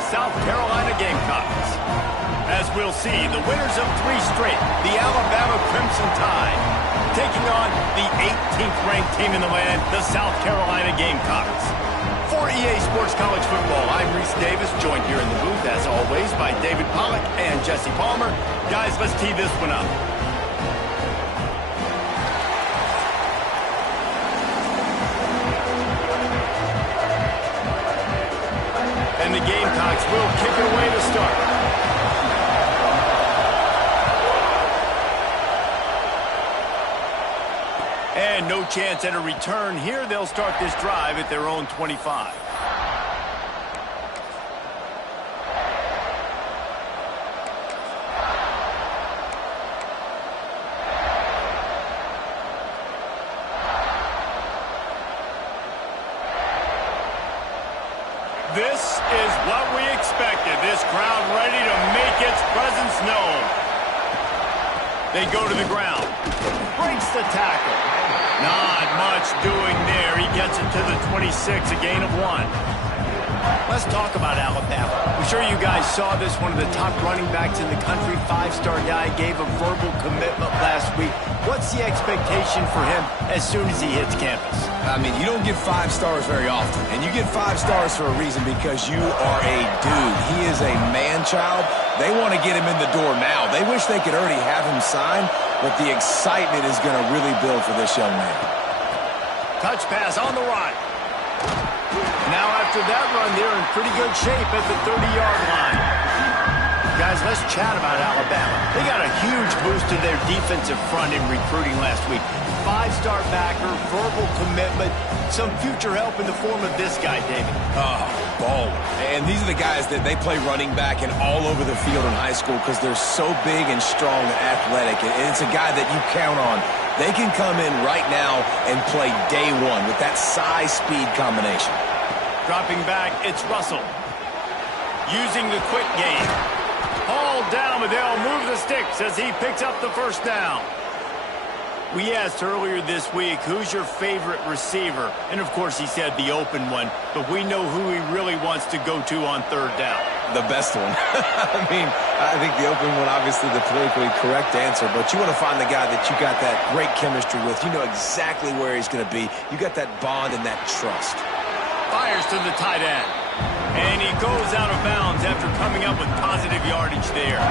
the South Carolina Gamecocks. As we'll see, the winners of 3 straight, the Alabama Crimson Tide, taking on the 18th ranked team in the land, the South Carolina Gamecocks. For EA Sports College Football, I'm Reese Davis, joined here in the booth, as always, by David Pollack and Jesse Palmer. Guys, let's tee this one up. And the Gamecocks will kick it away to start. And no chance at a return here. They'll start this drive at their own 25. This is what we expected. This crowd ready to make its presence known. They go to the ground. Breaks the tackle. Not much doing there. He gets it to the 26, a gain of 1. Let's talk about Alabama. I'm sure you guys saw this. One of the top running backs in the country, 5-star guy, gave a verbal commitment last week. What's the expectation for him as soon as he hits campus? I mean, you don't get 5 stars very often, and you get 5 stars for a reason, because you are a dude. He is a man-child. They want to get him in the door now. They wish they could already have him signed, but the excitement is going to really build for this young man. Touch pass on the run. Now after that run, they're in pretty good shape at the 30-yard line. Guys, let's chat about Alabama. They got a huge boost to their defensive front in recruiting last week. 5-star backer, verbal commitment, some future help in the form of this guy, David. Baller. And these are the guys that they play running back and all over the field in high school because they're so big and strong and athletic. And it's a guy that you count on. They can come in right now and play day one with that size-speed combination. Dropping back, it's Russell. Using the quick game. Hauled down, but they'll move the sticks as he picks up the first down. We asked earlier this week, who's your favorite receiver? And, of course, he said the open one, but we know who he really wants to go to on 3rd down. The best one. I mean, I think the open one, obviously the politically correct answer, but you want to find the guy that you got that great chemistry with. You know exactly where he's going to be. You got that bond and that trust. Fires to the tight end. And he goes out of bounds after coming up with positive yardage there.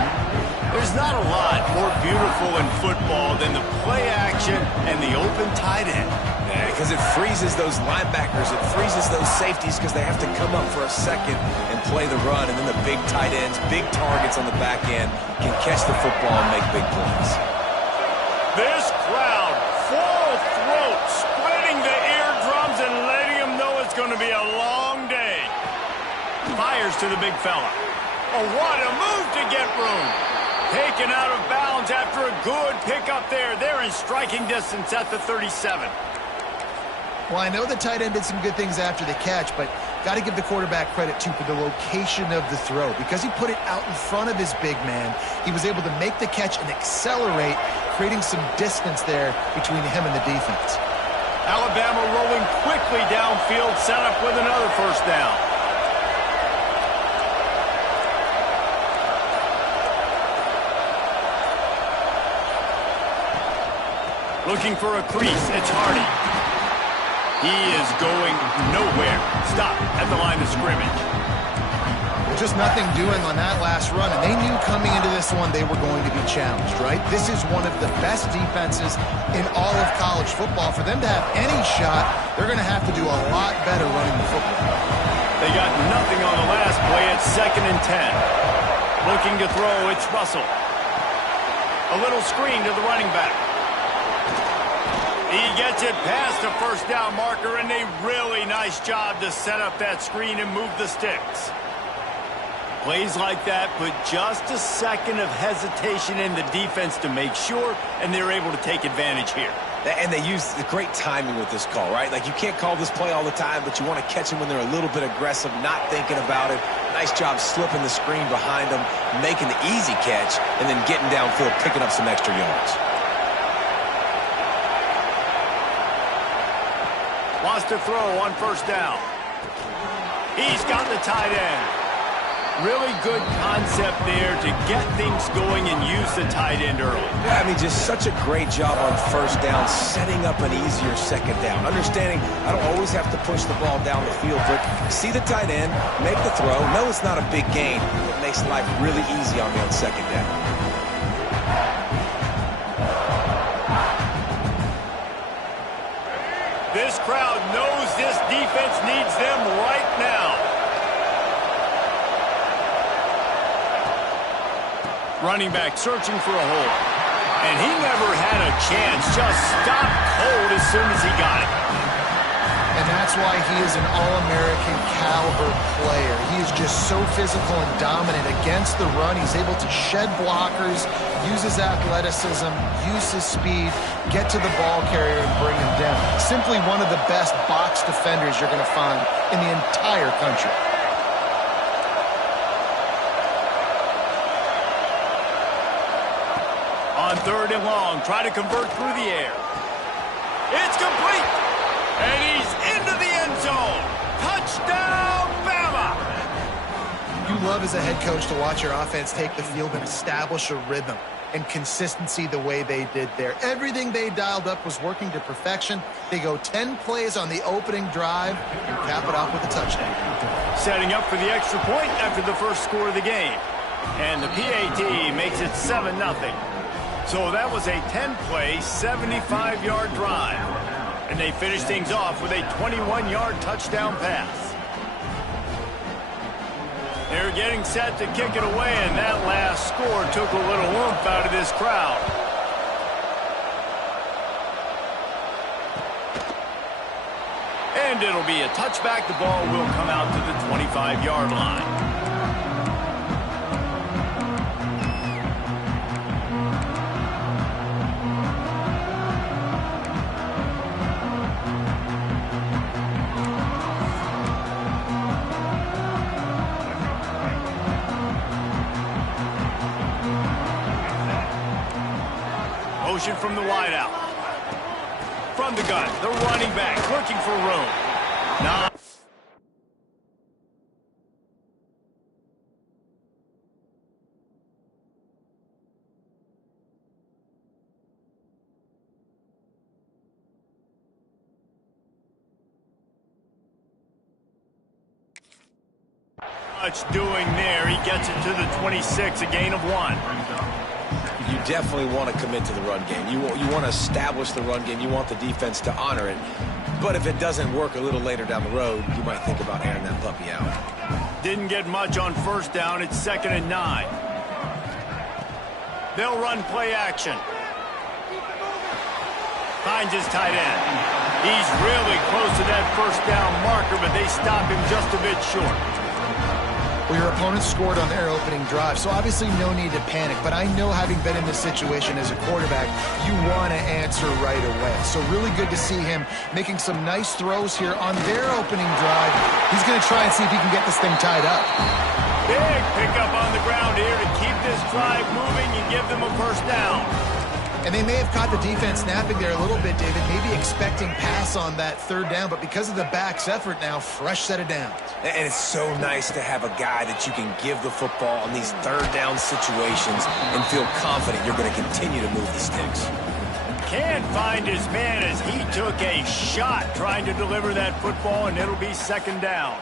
There's not a lot more beautiful in football than the play action and the open tight end. Yeah, because it freezes those linebackers. It freezes those safeties because they have to come up for a second and play the run. And then the big tight ends, big targets on the back end, can catch the football and make big plays. This crowd, full throat, splitting the eardrums and letting them know it's going to be a long day. Fires to the big fella. Oh, what a move to get room. Taken out of bounds after a good pickup there. They're in striking distance at the 37. Well, I know the tight end did some good things after the catch, but got to give the quarterback credit, too, for the location of the throw. Because he put it out in front of his big man, he was able to make the catch and accelerate, creating some distance there between him and the defense. Alabama rolling quickly downfield, set up with another first down. Looking for a crease, it's Hardy. He is going nowhere. Stop at the line of scrimmage. Just nothing doing on that last run, and they knew coming into this one they were going to be challenged, right? This is one of the best defenses in all of college football. For them to have any shot, they're going to have to do a lot better running the football. They got nothing on the last play. It's 2nd and 10. Looking to throw, it's Russell. A little screen to the running back. He gets it past the first down marker, and a really nice job to set up that screen and move the sticks. Plays like that put just a second of hesitation in the defense to make sure, and they're able to take advantage here. And they use the great timing with this call, right? Like, you can't call this play all the time, but you want to catch them when they're a little bit aggressive, not thinking about it. Nice job slipping the screen behind them, making the easy catch, and then getting downfield, picking up some extra yards. Wants to throw on first down. He's got the tight end. Really good concept there to get things going and use the tight end early. Yeah, I mean, just such a great job on first down, setting up an easier second down. Understanding I don't always have to push the ball down the field, but see the tight end, make the throw. No, it's not a big gain. It makes life really easy on me on second down. This crowd knows this defense needs them right now. Running back searching for a hole. And he never had a chance. Just stopped cold as soon as he got it. And that's why he is an All-American caliber player. He is just so physical and dominant against the run. He's able to shed blockers, use his athleticism, use his speed, get to the ball carrier and bring him down. Simply one of the best box defenders you're going to find in the entire country. On 3rd and long, try to convert through the air. It's complete. And he's into the end zone. Touchdown, Bama! You love as a head coach to watch your offense take the field and establish a rhythm and consistency the way they did there. Everything they dialed up was working to perfection. They go 10 plays on the opening drive and cap it off with a touchdown. Setting up for the extra point after the first score of the game. And the PAT makes it 7-0. So that was a 10-play, 75-yard drive. And they finished things off with a 21-yard touchdown pass. They're getting set to kick it away, and that last score took a little oomph out of this crowd. And it'll be a touchback. The ball will come out to the 25-yard line. Motion from the wideout. From the gun, the running back looking for room. Nah. Much doing there. He gets it to the 26, a gain of 1. You definitely want to commit to the run game. You want to establish the run game. You want the defense to honor it. But if it doesn't work a little later down the road, you might think about airing that puppy out. Didn't get much on first down. It's 2nd and 9. They'll run play action. Finds his tight end. He's really close to that first down marker, but they stop him just a bit short. Well, your opponent scored on their opening drive, so obviously no need to panic. But I know, having been in this situation as a quarterback, you want to answer right away. So really good to see him making some nice throws here on their opening drive. He's going to try and see if he can get this thing tied up. Big pickup on the ground here to keep this drive moving and give them a first down. And they may have caught the defense napping there a little bit, David, maybe expecting pass on that 3rd down, but because of the back's effort now, fresh set of downs. And it's so nice to have a guy that you can give the football in these 3rd down situations and feel confident you're going to continue to move the sticks. Can't find his man as he took a shot trying to deliver that football, and it'll be 2nd down.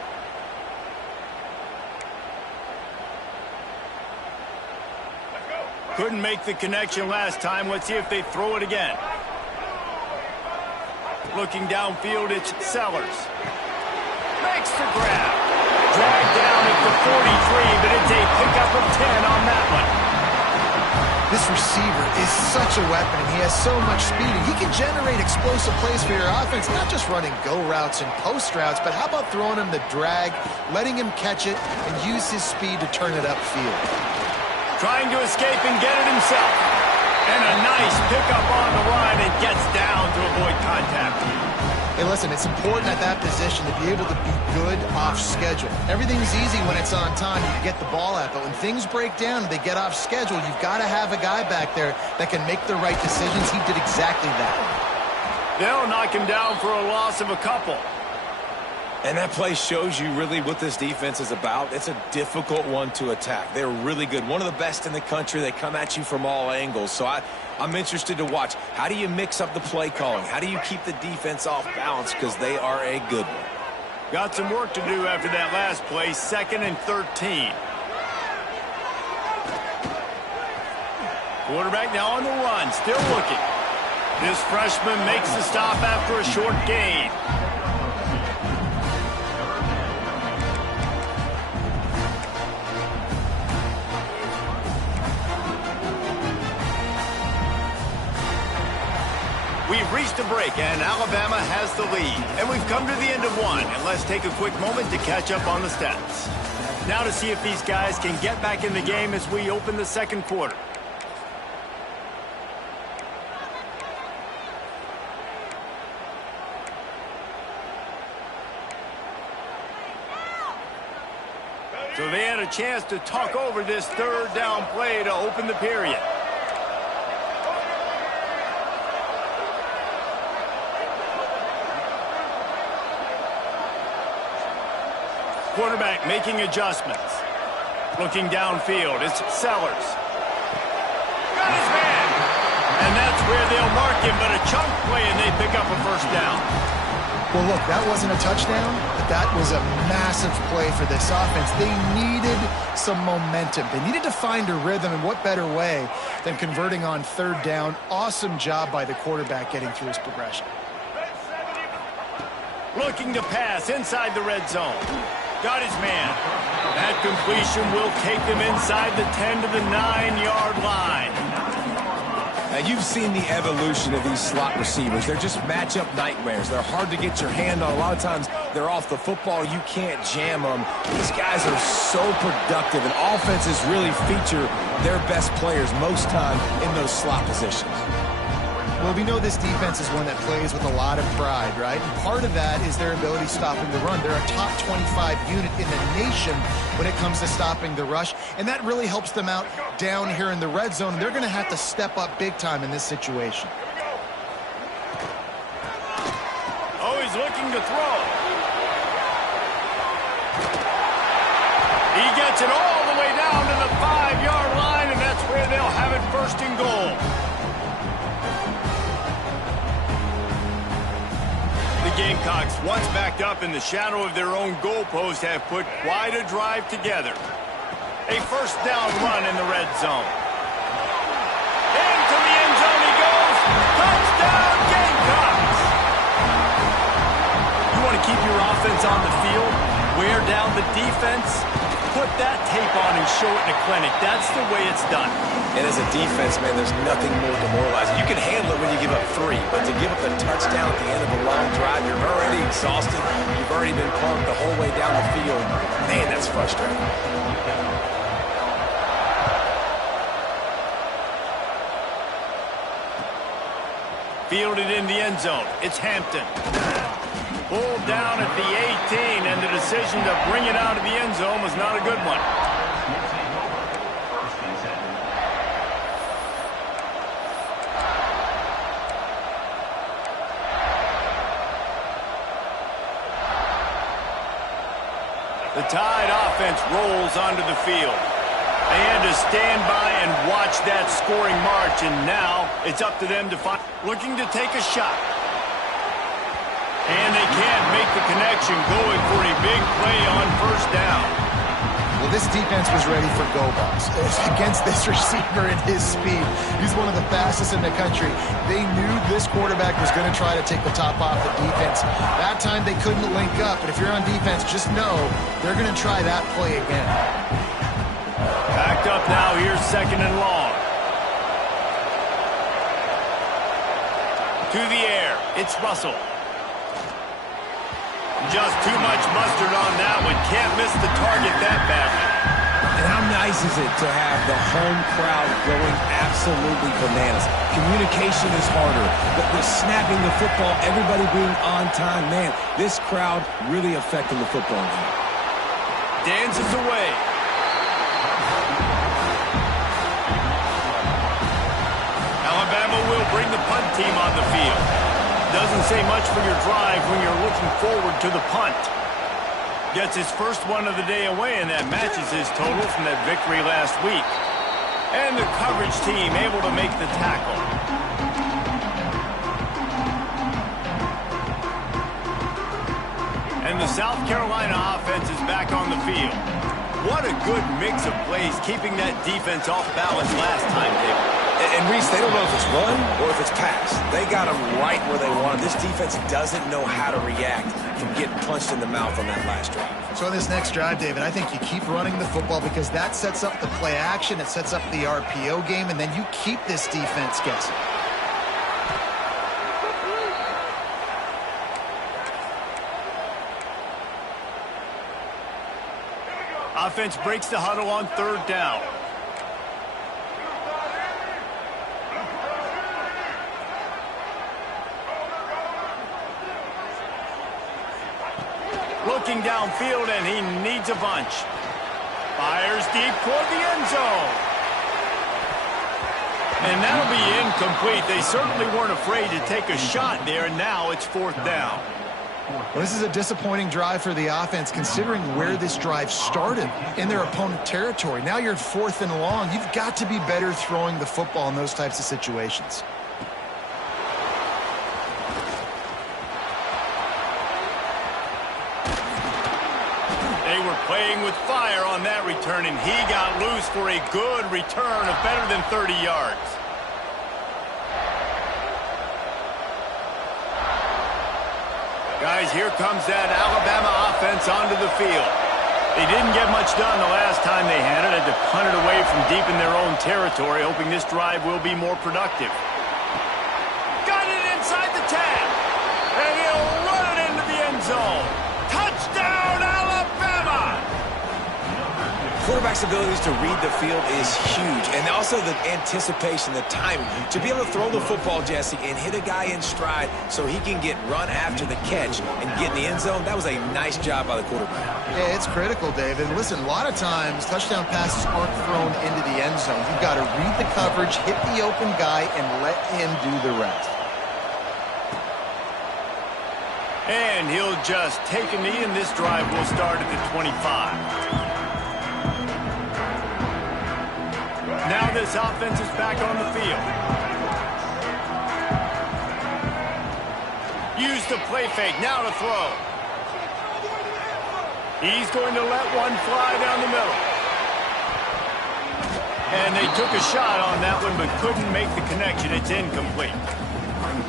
Couldn't make the connection last time. Let's see if they throw it again. Looking downfield, it's Sellers. Makes the grab. Dragged down at the 43, but it's a pickup of 10 on that one. This receiver is such a weapon, and he has so much speed, and he can generate explosive plays for your offense, not just running go routes and post routes, but how about throwing him the drag, letting him catch it, and use his speed to turn it upfield. Trying to escape and get it himself. And a nice pickup on the run and gets down to avoid contact. Hey, listen, it's important at that position to be able to be good off schedule. Everything's easy when it's on time. You can get the ball out. But when things break down and they get off schedule, you've got to have a guy back there that can make the right decisions. He did exactly that. They'll knock him down for a loss of a couple. And that play shows you really what this defense is about. It's a difficult one to attack. They're really good. One of the best in the country. They come at you from all angles. So I'm interested to watch. How do you mix up the play calling? How do you keep the defense off balance? Because they are a good one. Got some work to do after that last play, 2nd and 13. Quarterback now on the run, still looking. This freshman makes the stop after a short gain. We've reached a break, and Alabama has the lead. And we've come to the end of one, and let's take a quick moment to catch up on the stats. Now to see if these guys can get back in the game as we open the second quarter. So they had a chance to talk over this third down play to open the period. Quarterback making adjustments. Looking downfield, it's Sellers. Got his man! And that's where they'll mark him, but a chunk play and they pick up a first down. Well, look, that wasn't a touchdown, but that was a massive play for this offense. They needed some momentum. They needed to find a rhythm, and what better way than converting on third down. Awesome job by the quarterback getting through his progression. Looking to pass inside the red zone. Got his man. That completion will take them inside the 10 to the 9-yard line. Now, you've seen the evolution of these slot receivers. They're just matchup nightmares. They're hard to get your hand on. A lot of times, they're off the football. You can't jam them. These guys are so productive, and offenses really feature their best players most time in those slot positions. Well, we know this defense is one that plays with a lot of pride, right? And part of that is their ability stopping the run. They're a top 25 unit in the nation when it comes to stopping the rush, and that really helps them out down here in the red zone. They're going to have to step up big time in this situation. Oh, he's looking to throw. He gets it all the way down to the 5-yard line, and that's where they'll have it first and goal. The Gamecocks, once backed up in the shadow of their own goalpost, have put quite a drive together. A first down run in the red zone. Into the end zone he goes. Touchdown, Gamecocks! You want to keep your offense on the field, wear down the defense, put that tape on and show it in a clinic. That's the way it's done. And as a defense, man, there's nothing more demoralizing. You can handle it when you give up 3, but to give up the touchdown at the end of a long drive, you're already exhausted. You've already been pumped the whole way down the field. Man, that's frustrating. Fielded in the end zone. It's Hampton. Pulled down at the 18, and the decision to bring it out of the end zone was not a good one. The Tide offense rolls onto the field. They had to stand by and watch that scoring march, and now it's up to them to find. Looking to take a shot. And they can't make the connection, going for a big play on first down. Well, this defense was ready for go balls against this receiver and his speed. He's one of the fastest in the country. They knew this quarterback was going to try to take the top off the defense. That time they couldn't link up, but if you're on defense, just know they're going to try that play again. Backed up now, here's 2nd and long. To the air, it's Russell. Just too much mustard on that one. Can't miss the target that badly. And how nice is it to have the home crowd going absolutely bananas? Communication is harder. The snapping the football, everybody being on time. Man, this crowd really affecting the football game. Dances away. Alabama will bring the punt team on the field. Doesn't say much for your drive when you're looking forward to the punt. Gets his first one of the day away, and that matches his total from that victory last week. And the coverage team able to make the tackle. And the South Carolina offense is back on the field. What a good mix of plays, keeping that defense off balance last time, David. And Reese, they don't know if it's run or if it's pass. They got them right where they want them. This defense doesn't know how to react from getting punched in the mouth on that last drive. So on this next drive, David, I think you keep running the football because that sets up the play action, it sets up the RPO game, and then you keep this defense guessing. Offense breaks the huddle on third down. Looking downfield, and he needs a bunch. Fires deep toward the end zone. And that'll be incomplete. They certainly weren't afraid to take a shot there, and now it's fourth down. Well, this is a disappointing drive for the offense, considering where this drive started in their opponent territory. Now you're 4th and long. You've got to be better throwing the football in those types of situations. They were playing with fire on that return, and he got loose for a good return of better than 30 yards. Guys, here comes that Alabama offense onto the field. They didn't get much done the last time they had it. Had to punt it away from deep in their own territory, hoping this drive will be more productive. Got it inside the 10. And he'll run it into the end zone. Touchdown, Alabama! Quarterback's abilities to read the field is huge. And also the anticipation, the timing. To be able to throw the football, Jesse, and hit a guy in stride so he can get run after the catch and get in the end zone, that was a nice job by the quarterback. Yeah, it's critical, David. Listen, a lot of times touchdown passes aren't thrown into the end zone. You've got to read the coverage, hit the open guy, and let him do the rest. And he'll just take a knee, and this drive will start at the 25. Now this offense is back on the field. Use the play fake, now to throw. He's going to let one fly down the middle. And they took a shot on that one, but couldn't make the connection. It's incomplete.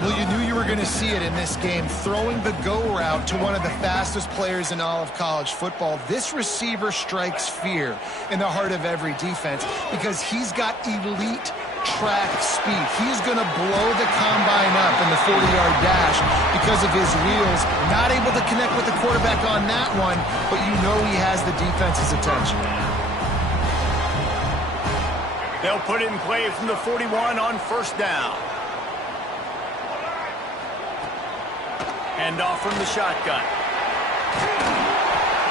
Well, you knew you were going to see it in this game, throwing the go route to one of the fastest players in all of college football. This receiver strikes fear in the heart of every defense because he's got elite track speed. He's going to blow the combine up in the 40-yard dash because of his wheels. Not able to connect with the quarterback on that one, but you know he has the defense's attention. They'll put it in play from the 41 on first down. Hand off from the shotgun.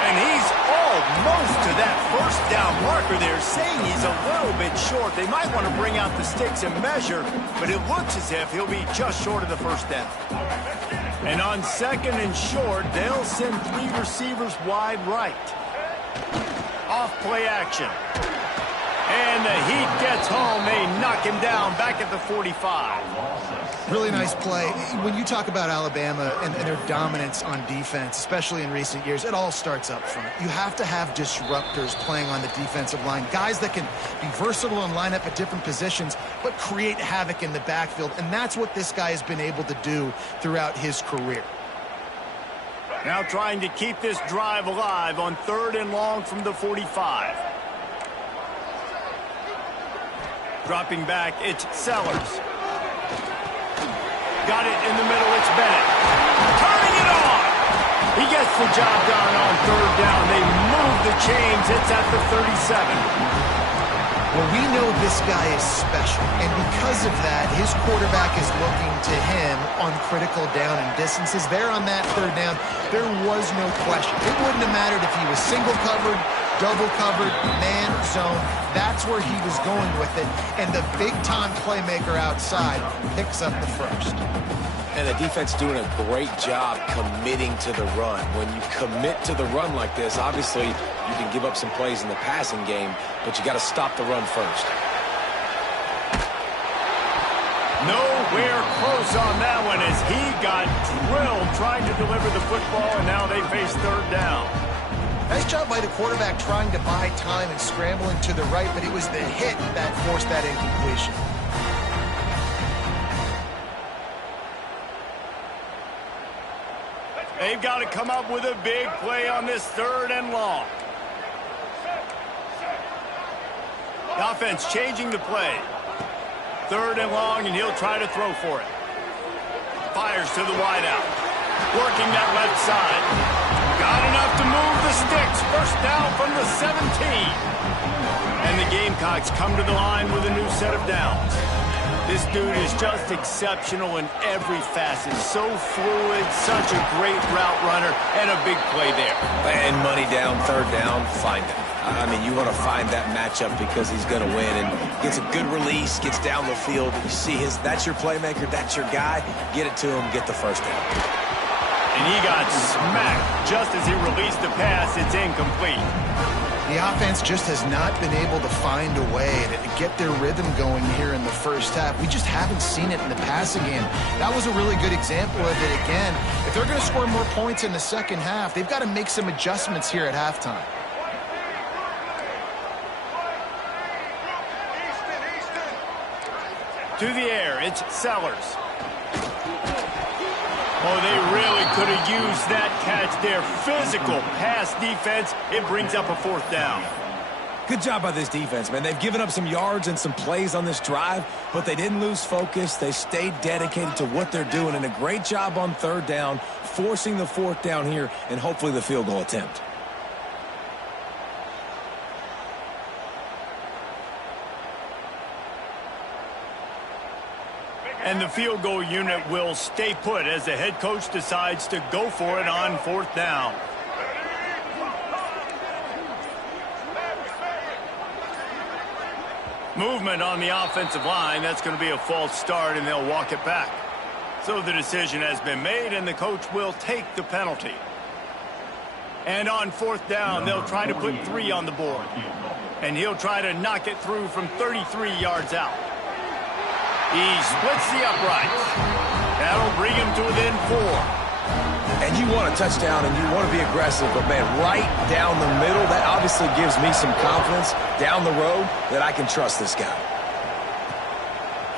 And he's almost to that first down marker there, saying he's a little bit short. They might want to bring out the sticks and measure, but it looks as if he'll be just short of the first down. And on second and short, they'll send 3 receivers wide right. Off play action. And the Heat gets home. They knock him down back at the 45. Really nice play. When you talk about Alabama and their dominance on defense, especially in recent years, it all starts up front. You have to have disruptors playing on the defensive line, guys that can be versatile and line up at different positions, but create havoc in the backfield. And that's what this guy has been able to do throughout his career. Now trying to keep this drive alive on 3rd and long from the 45. Dropping back, it's Sellers. Got it in the middle, it's Bennett. Turning it on! He gets the job done on 3rd down. They move the chains. It's at the 37. Well, we know this guy is special, and because of that, his quarterback is looking to him on critical down and distances. There on that 3rd down, there was no question. It wouldn't have mattered if he was single covered, double covered, man, zone. That's where he was going with it, and the big-time playmaker outside picks up the first. And the defense doing a great job committing to the run. When you commit to the run like this, obviously you can give up some plays in the passing game, but you got to stop the run first. Nowhere close on that one as he got drilled trying to deliver the football, and now they face third down. Nice job by the quarterback trying to buy time and scrambling to the right, but it was the hit that forced that incompletion. They've got to come up with a big play on this third and long. The offense changing the play. Third and long, and he'll try to throw for it. Fires to the wideout. Working that left side. Got enough to move the sticks. First down from the 17. And the Gamecocks come to the line with a new set of downs. This dude is just exceptional in every facet. So fluid, such a great route runner, and a big play there. And money down, third down, find him. I mean, you want to find that matchup because he's going to win, and gets a good release, gets down the field. You see that's your playmaker, that's your guy. Get it to him, get the first down. And he got smacked just as he released the pass. It's incomplete. The offense just has not been able to find a way to get their rhythm going here in the first half. We just haven't seen it in the passing game. That was a really good example of it again. If they're going to score more points in the second half, they've got to make some adjustments here at halftime. To the air, it's Sellers. Oh, they really could have used that catch there. Physical pass defense. It brings up a fourth down. Good job by this defense, man. They've given up some yards and some plays on this drive, but they didn't lose focus. They stayed dedicated to what they're doing, and a great job on third down, forcing the fourth down here, and hopefully the field goal attempt. And the field goal unit will stay put as the head coach decides to go for it on fourth down. Movement on the offensive line. That's going to be a false start, and they'll walk it back. So the decision has been made, and the coach will take the penalty. And on fourth down, they'll try to put 3 on the board. And he'll try to knock it through from 33 yards out. He splits the uprights. That'll bring him to within 4. And you want a touchdown and you want to be aggressive, but, man, right down the middle, that obviously gives me some confidence down the road that I can trust this guy.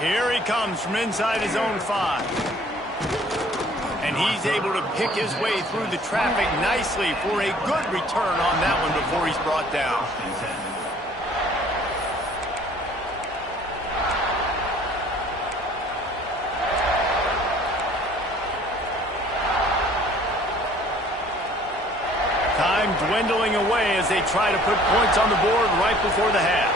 Here he comes from inside his own 5. And he's able to pick his way through the traffic nicely for a good return on that one before he's brought down. Time dwindling away as they try to put points on the board right before the half.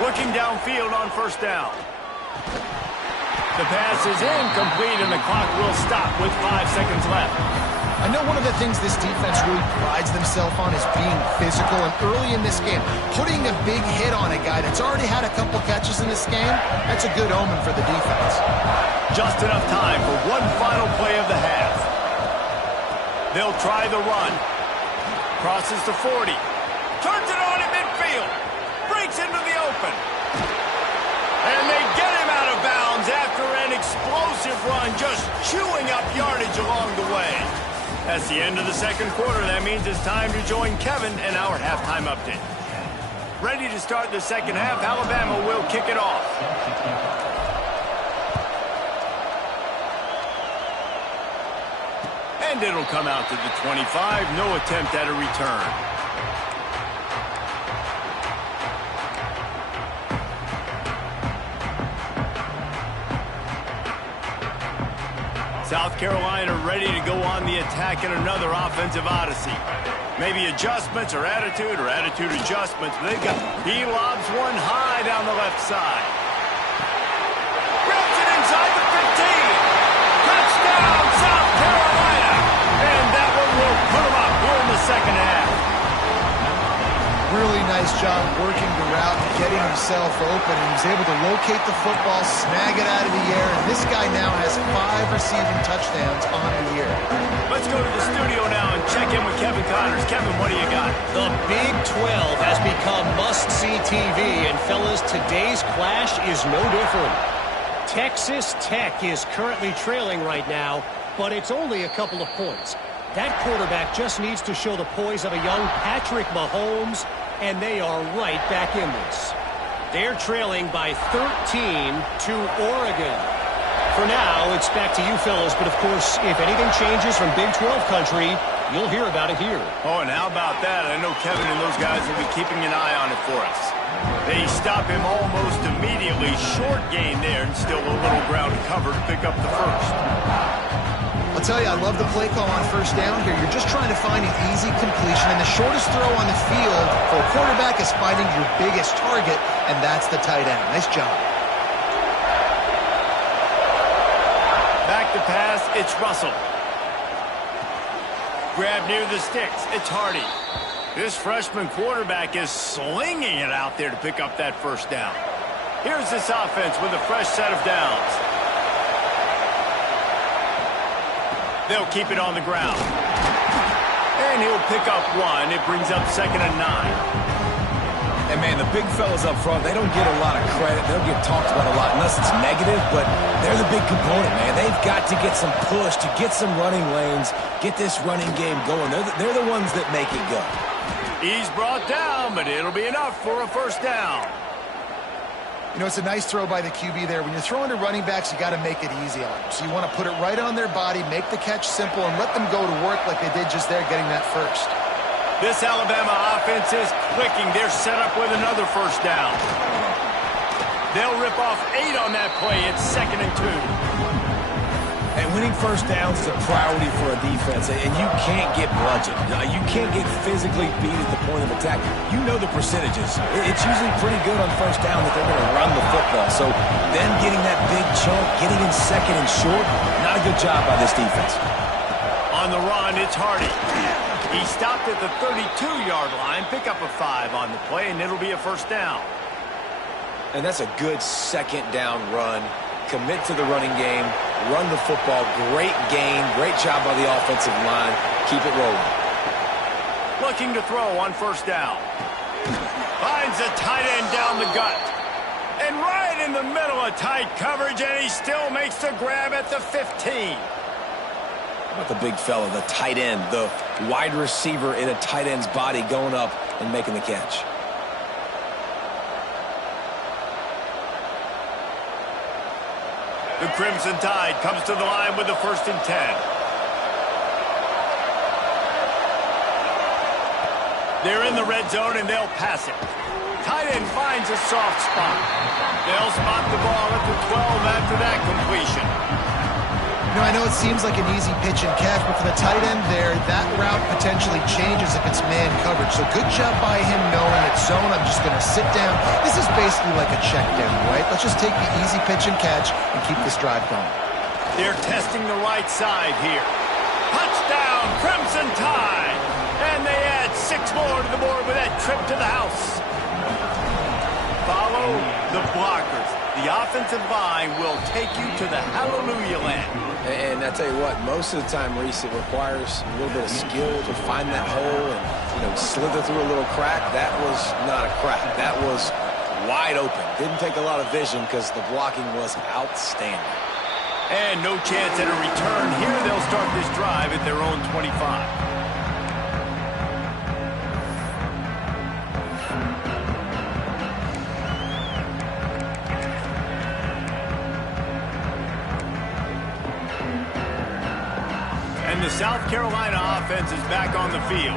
Looking downfield on first down. The pass is incomplete, and the clock will stop with 5 seconds left. I know one of the things this defense really prides themselves on is being physical, and early in this game, putting a big hit on a guy that's already had a couple catches in this game, that's a good omen for the defense. Just enough time for one final play of the half. They'll try the run. Crosses the 40. Turns it on at midfield. Breaks into the open. And they get him out of bounds after an explosive run, just chewing up yardage along the way. That's the end of the second quarter. That means it's time to join Kevin in our halftime update. Ready to start the second half. Alabama will kick it off. And it'll come out to the 25. No attempt at a return. South Carolina ready to go on the attack in another offensive odyssey. Maybe adjustments or attitude adjustments. But he lobs one high down the left side. Grabs it inside the 15. Touchdown, South Carolina. And that one will put him up here in the second half. really nice job working the route and getting himself open. And he was able to locate the football, snag it out of the air, and this guy now has 5 receiving touchdowns on the year. Let's go to the studio now and check in with Kevin Connors. Kevin, what do you got? The Big 12 has become must-see TV, and fellas, today's clash is no different. Texas Tech is currently trailing right now, but it's only a couple of points. That quarterback just needs to show the poise of a young Patrick Mahomes, and they are right back in this. They're trailing by 13 to Oregon. For now, it's back to you fellas, but of course, if anything changes from Big 12 country, you'll hear about it here. Oh, and how about that? I know Kevin and those guys will be keeping an eye on it for us. They stop him almost immediately. Short gain there, and still a little ground cover to pick up the first. I'll tell you, I love the play call on first down here. You're just trying to find an easy completion, and the shortest throw on the field for a quarterback is finding your biggest target, and that's the tight end. Nice job. Back to pass, it's Russell. Grab near the sticks, it's Hardy. This freshman quarterback is slinging it out there to pick up that first down. Here's this offense with a fresh set of downs. They'll keep it on the ground. And he'll pick up 1. It brings up 2nd and 9. And, man, the big fellas up front, they don't get a lot of credit. They don't get talked about a lot unless it's negative, but they're the big component, man. They've got to get some push, to get some running lanes, get this running game going. They're the ones that make it go. He's brought down, but it'll be enough for a first down. You know, it's a nice throw by the QB there. When you're throwing to running backs, you got to make it easy on them. So you want to put it right on their body, make the catch simple, and let them go to work like they did just there, getting that first. This Alabama offense is clicking. They're set up with another first down. They'll rip off 8 on that play. It's 2nd and 2. And winning first downs is a priority for a defense, and you can't get bludgeoned. You can't get physically beat at the point of attack. You know the percentages. It's usually pretty good on first down that they're going to run the football. So then getting that big chunk, getting in 2nd and short, not a good job by this defense. On the run, it's Hardy. He stopped at the 32-yard line, pick up a 5 on the play, and it'll be a first down. And that's a good 2nd down run. Commit to the running game, run the football, great gain, great job by the offensive line. Keep it rolling. Looking to throw on first down. Finds a tight end down the gut. And right in the middle of tight coverage, and he still makes the grab at the 15. How about the big fella, the tight end, the wide receiver in a tight end's body going up and making the catch? The Crimson Tide comes to the line with the 1st and 10. They're in the red zone, and they'll pass it. Tight end finds a soft spot. They'll spot the ball at the 12 after that completion. You know, I know it seems like an easy pitch and catch, but for the tight end there, that route potentially changes if it's man coverage. So good job by him knowing it's zone. I'm just going to sit down. This is basically like a check down, right? Let's just take the easy pitch and catch and keep this drive going. They're testing the right side here. Touchdown, Crimson Tide! And they add 6 more to the board with that trip to the house. Follow the blockers. The offensive line will take you to the hallelujah land. And I tell you what, most of the time, Reese, it requires a little bit of skill to find that hole and, slither through a little crack. That was not a crack. That was wide open. Didn't take a lot of vision because the blocking was outstanding. And no chance at a return. Here they'll start this drive at their own 25. And the South Carolina offense is back on the field.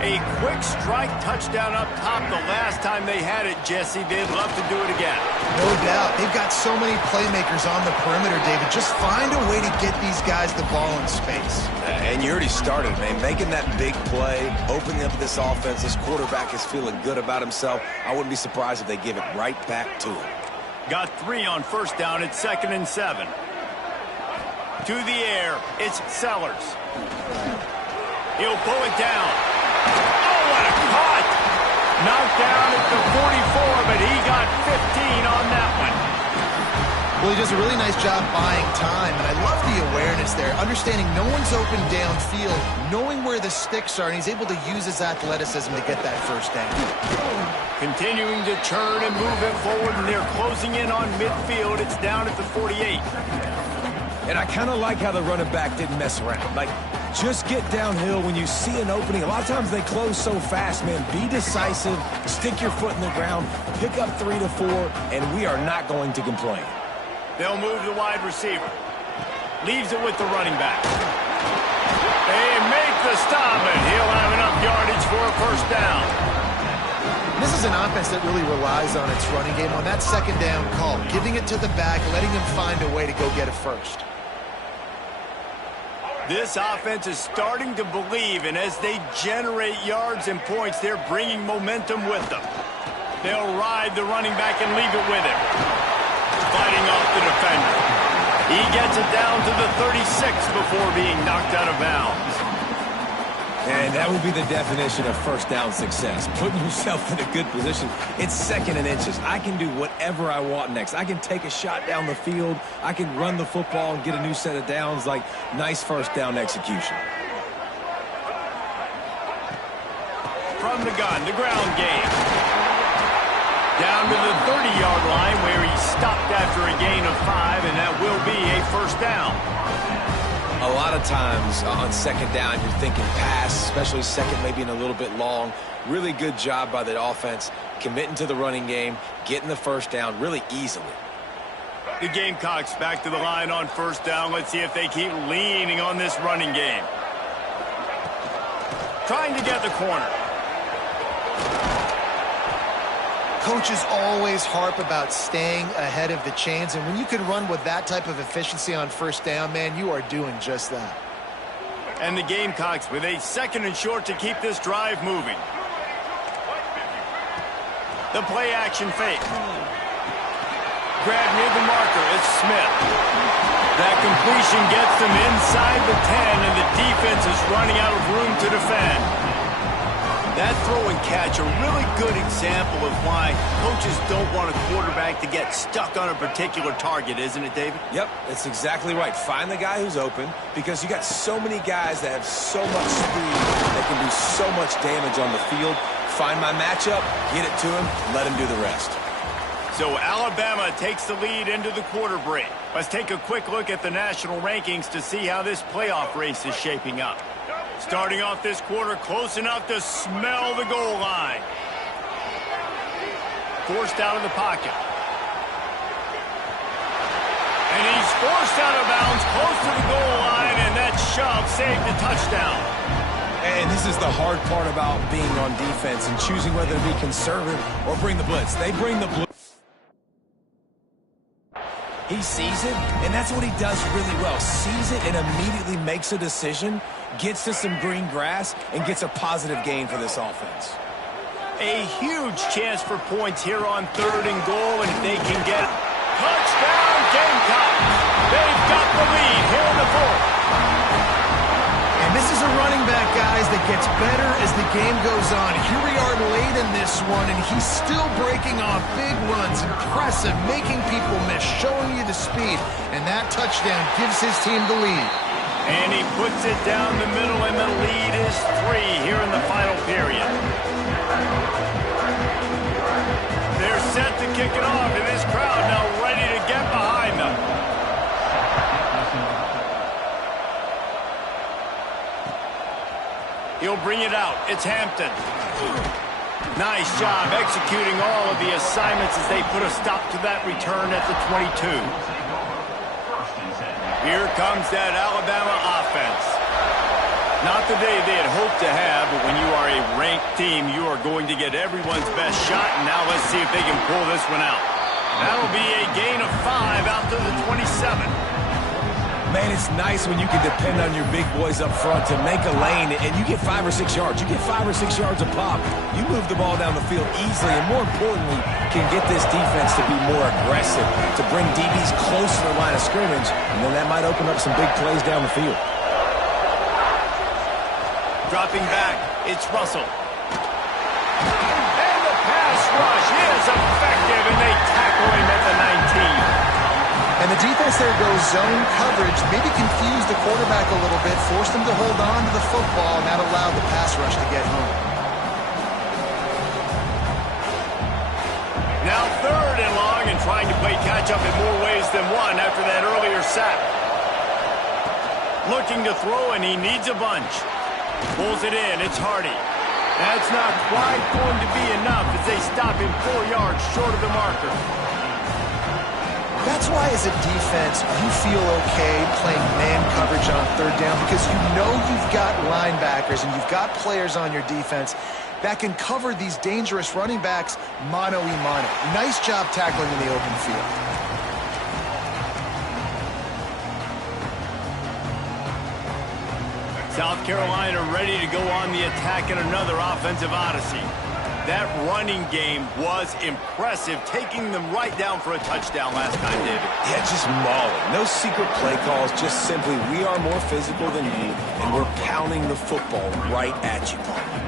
A quick strike touchdown up top the last time they had it, Jesse. They'd love to do it again. No doubt. They've got so many playmakers on the perimeter, David. Just find a way to get these guys the ball in space. And you already started, man. Making that big play, opening up this offense. This quarterback is feeling good about himself. I wouldn't be surprised if they give it right back to him. Got 3 on first down. It's 2nd and 7. To the air, it's Sellers. He'll pull it down. Oh, what a cut! Knocked down at the 44, but he got 15 on that one. Well, he does a really nice job buying time, and I love the awareness there, understanding no one's open downfield, knowing where the sticks are, and he's able to use his athleticism to get that first down. Continuing to turn and move it forward, and they're closing in on midfield. It's down at the 48. And I kind of like how the running back didn't mess around. Like, just get downhill when you see an opening. A lot of times they close so fast, man. Be decisive, stick your foot in the ground, pick up 3 to 4, and we are not going to complain. They'll move the wide receiver. Leaves it with the running back. They make the stop, and he'll have enough yardage for a first down. This is an offense that really relies on its running game, on that second down call, giving it to the back, letting him find a way to go get it first. This offense is starting to believe, and as they generate yards and points, they're bringing momentum with them. They'll ride the running back and leave it with him. Fighting off the defender. He gets it down to the 36 before being knocked out of bounds. And that would be the definition of first down success. Putting yourself in a good position. It's 2nd and inches. I can do whatever I want next. I can take a shot down the field. I can run the football and get a new set of downs. Like, nice first down execution. From the gun, the ground game. Down to the 30-yard line where he stopped after a gain of 5, and that will be a first down. A lot of times on second down, you're thinking pass, especially second, maybe in a little bit long. Really good job by the offense, committing to the running game, getting the first down really easily. The Gamecocks back to the line on first down. Let's see if they keep leaning on this running game. Trying to get the corner. Coaches always harp about staying ahead of the chains, and when you can run with that type of efficiency on first down, man, you are doing just that. And the Gamecocks with a 2nd and short to keep this drive moving. The play action fake. Grab near the marker is Smith. That completion gets them inside the 10, and the defense is running out of room to defend. That throw and catch, a really good example of why coaches don't want a quarterback to get stuck on a particular target, isn't it, David? Yep, that's exactly right. Find the guy who's open, because you got so many guys that have so much speed that can do so much damage on the field. Find my matchup, get it to him, let him do the rest. So Alabama takes the lead into the quarter break. Let's take a quick look at the national rankings to see how this playoff race is shaping up. Starting off this quarter, close enough to smell the goal line. Forced out of the pocket. And he's forced out of bounds, close to the goal line, and that shove saved the touchdown. And this is the hard part about being on defense and choosing whether to be conservative or bring the blitz. They bring the blitz. He sees it, and that's what he does really well. Sees it and immediately makes a decision, gets to some green grass, and gets a positive gain for this offense. A huge chance for points here on 3rd and goal, and if they can get it. Touchdown, Gamecocks! They've got the lead here in the 4th. And this is a running back, guys, that gets better as the game goes on. Here we are late in this one, and he's still breaking off big runs. Impressive, making people miss, showing you the speed. And that touchdown gives his team the lead. And he puts it down the middle, and the lead is 3 here in the final period. They're set to kick it off, and this crowd now ready to get behind them. He'll bring it out. It's Hampton. Nice job executing all of the assignments as they put a stop to that return at the 22. Here comes that Alabama offense. Not the day they had hoped to have, but when you are a ranked team, you are going to get everyone's best shot, and now let's see if they can pull this one out. That'll be a gain of 5 out to the 27. Man, it's nice when you can depend on your big boys up front to make a lane, and you get 5 or 6 yards. You get 5 or 6 yards a pop. You move the ball down the field easily, and more importantly, can get this defense to be more aggressive, to bring DBs close to the line of scrimmage, and then that might open up some big plays down the field. Dropping back, it's Russell. And rush is effective, and they tackle him at the 19. And the defense there goes zone coverage, maybe confused the quarterback a little bit, forced him to hold on to the football, and that allowed the pass rush to get home. Now 3rd and long, and trying to play catch-up in more ways than one after that earlier sack. Looking to throw, and he needs a bunch. Pulls it in. It's Hardy. That's not quite going to be enough as they stop him 4 yards short of the marker. That's why, as a defense, you feel okay playing man coverage on 3rd down because you know you've got linebackers and you've got players on your defense that can cover these dangerous running backs mano-a-mano. Nice job tackling in the open field. South Carolina ready to go on the attack in another offensive odyssey. That running game was impressive, taking them right down for a touchdown last time, David. Yeah, just mauling. No secret play calls, just simply we are more physical than you, and we're pounding the football right at you.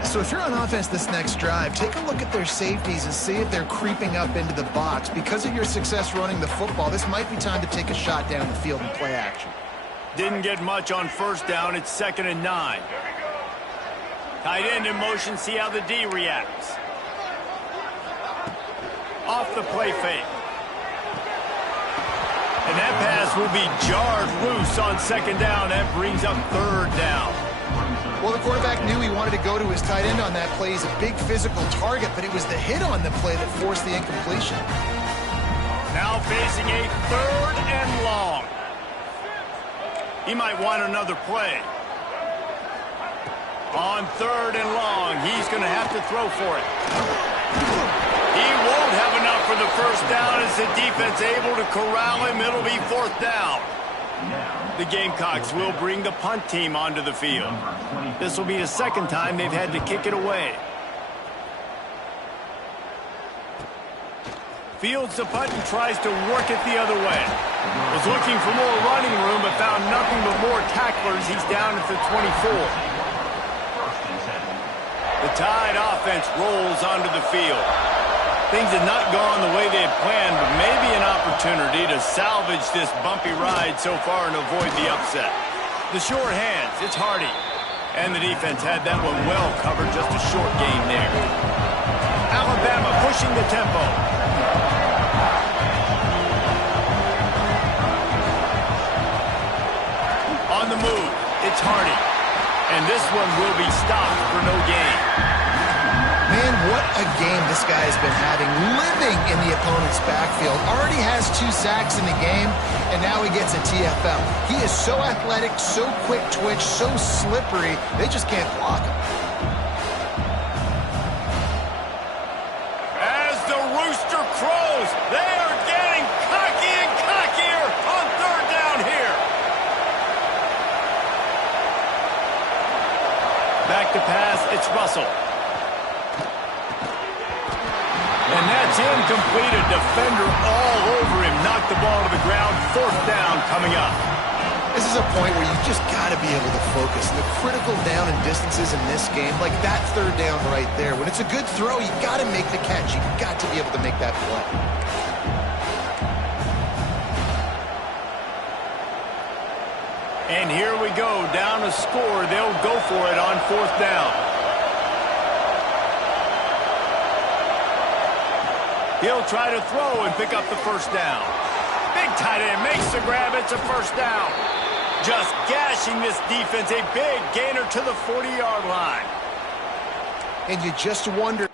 So if you're on offense this next drive, take a look at their safeties and see if they're creeping up into the box. Because of your success running the football, this might be time to take a shot down the field and play action. Didn't get much on 1st down. It's 2nd and 9. Tight end in motion. See how the D reacts. Off the play fake. And that pass will be jarred loose on 2nd down. That brings up 3rd down. Well, the quarterback knew he wanted to go to his tight end on that play. He's a big physical target, but it was the hit on the play that forced the incompletion. Now facing a 3rd and long. He might want another play. On 3rd and long, he's going to have to throw for it. He won't have enough for the 1st down as the defense able to corral him. It'll be 4th down. The Gamecocks will bring the punt team onto the field. This will be the 2nd time they've had to kick it away. Fields the punt and tries to work it the other way. Was looking for more running room, but found nothing but more tacklers. He's down at the 24. The Tide offense rolls onto the field. Things had not gone the way they had planned, but maybe an opportunity to salvage this bumpy ride so far and avoid the upset. The short hands, it's Hardy. And the defense had that one well covered, just a short gain there. Alabama pushing the tempo. On the move, it's Hardy. And this one will be stopped for no gain. Man, what a game this guy has been having, living in the opponent's backfield. Already has 2 sacks in the game, and now he gets a TFL. He is so athletic, so quick twitch, so slippery, they just can't block him. As the rooster crows, they are getting cocky and cockier on 3rd down here. Back to pass, it's Russell. And that's incomplete. A defender all over him. Knocked the ball to the ground. 4th down coming up. This is a point where you just got to be able to focus. The critical down and distances in this game, like that 3rd down right there. When it's a good throw, you got to make the catch. You got to be able to make that play. And here we go. Down a score. They'll go for it on 4th down. He'll try to throw and pick up the 1st down. Big tight end makes the grab. It's a 1st down. Just gashing this defense. A big gainer to the 40-yard line. And you just wonder...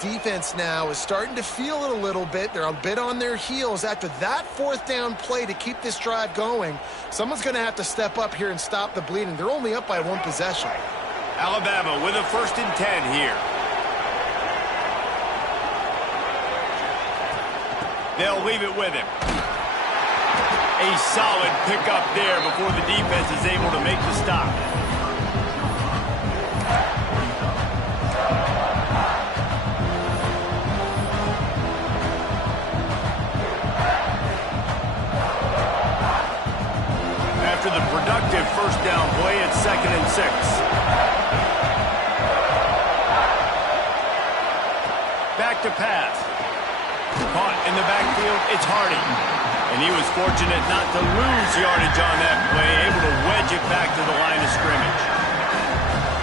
defense now is starting to feel it a little bit. They're a bit on their heels after that fourth down play to keep this drive going. Someone's going to have to step up here and stop the bleeding. They're only up by one possession. Alabama with a 1st and 10 here. They'll leave it with him. A solid pickup there before the defense is able to make the stop. After the productive first down play, it's 2nd and 6. Back to pass. Caught in the backfield, it's Hardy. And he was fortunate not to lose yardage on that play, able to wedge it back to the line of scrimmage.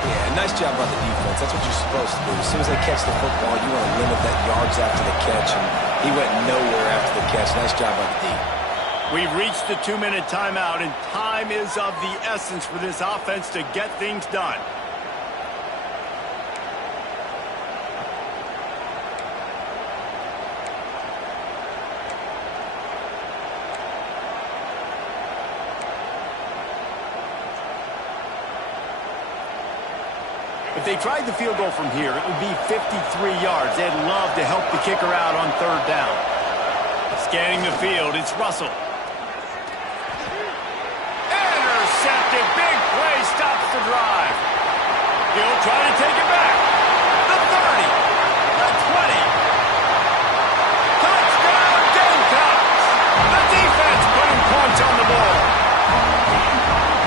Yeah, nice job by the defense. That's what you're supposed to do. As soon as they catch the football, you want to limit that yards after the catch, and he went nowhere after the catch. Nice job by the D. We've reached the 2-minute timeout, and time is of the essence for this offense to get things done. If they tried the field goal from here, it would be 53 yards. They'd love to help the kicker out on 3rd down. Scanning the field, it's Russell. Intercepted, big play, stops the drive. He'll try to take it back. The 30, the 20. Touchdown, Gamecocks! The defense putting points on the board.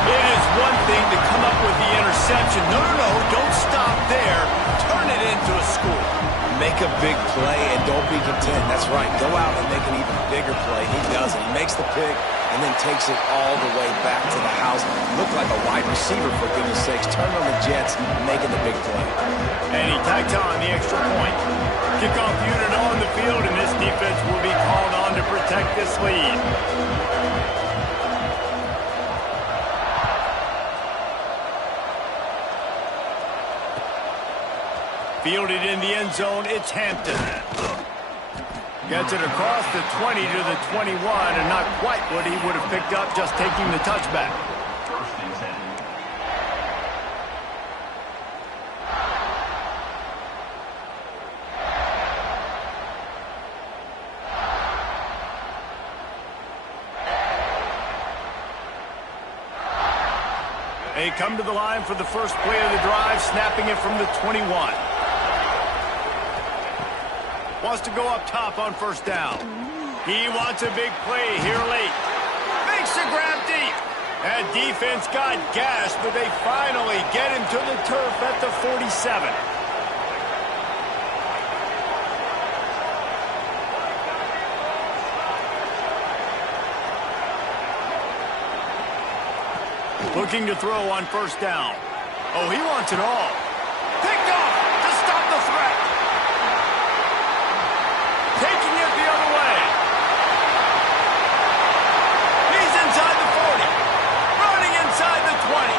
It is one thing to come up with the interception. No, don't stop there. Turn it into a score. Make a big play and don't be content. That's right. Go out and make an even bigger play. He does it. He makes the pick and then takes it all the way back to the house. Looked like a wide receiver, for goodness sakes. Turned on the Jets, making the big play. And he tacked on the extra point. Kickoff unit on the field, and this defense will be called on to protect this lead. Fielded in the end zone, it's Hampton. Gets it across the 20 to the 21, and not quite what he would have picked up just taking the touchback. They come to the line for the first play of the drive, snapping it from the 21. Wants to go up top on 1st down. He wants a big play here late. Makes the grab deep. That defense got gassed, but they finally get him to the turf at the 47. Looking to throw on 1st down. Oh, he wants it all. Picked off to stop the threat. Taking it the other way. He's inside the 40. Running inside the 20.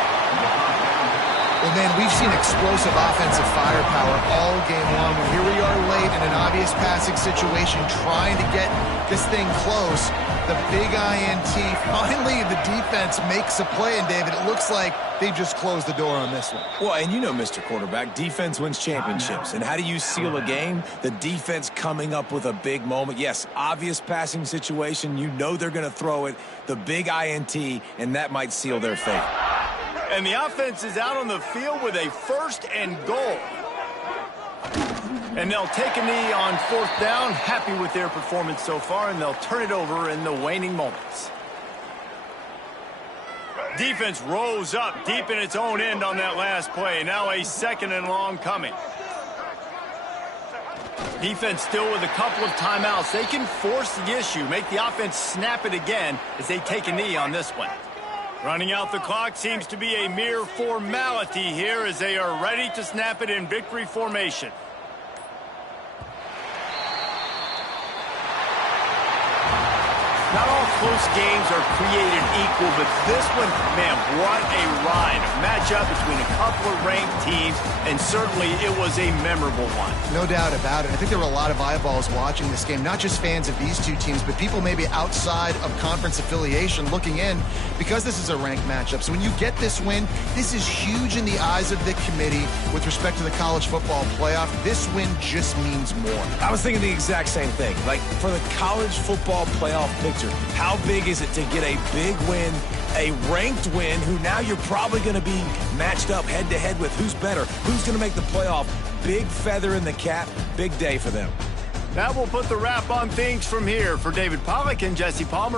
Well, man, we've seen explosive offensive firepower all game long. And here we are late in an obvious passing situation, trying to get this thing close. The big INT. Finally, the defense makes a play. And, David, it looks like they just closed the door on this one. Well, and you know, Mr. Quarterback, defense wins championships. And how do you seal a game? The defense coming up with a big moment. Yes, obvious passing situation. You know they're going to throw it. The big INT, and that might seal their fate. And the offense is out on the field with a 1st and goal. And they'll take a knee on 4th down. Happy with their performance so far, and they'll turn it over in the waning moments. Defense rose up deep in its own end on that last play. Now a 2nd and long coming. Defense still with a couple of timeouts. They can force the issue, make the offense snap it again as they take a knee on this one. Running out the clock seems to be a mere formality here as they are ready to snap it in victory formation. Not all close games are created equal, but this one, man, what a ride. A matchup between a couple of ranked teams, and certainly it was a memorable one. No doubt about it. I think there were a lot of eyeballs watching this game, not just fans of these two teams, but people maybe outside of conference affiliation looking in because this is a ranked matchup. So when you get this win, this is huge in the eyes of the committee with respect to the college football playoff. This win just means more. I was thinking the exact same thing. Like, for the college football playoff picture, how big is it to get a big win, a ranked win, who now you're probably going to be matched up head-to-head with who's better, who's going to make the playoff. Big feather in the cap, big day for them. That will put the wrap on things from here. For David Pollack and Jesse Palmer,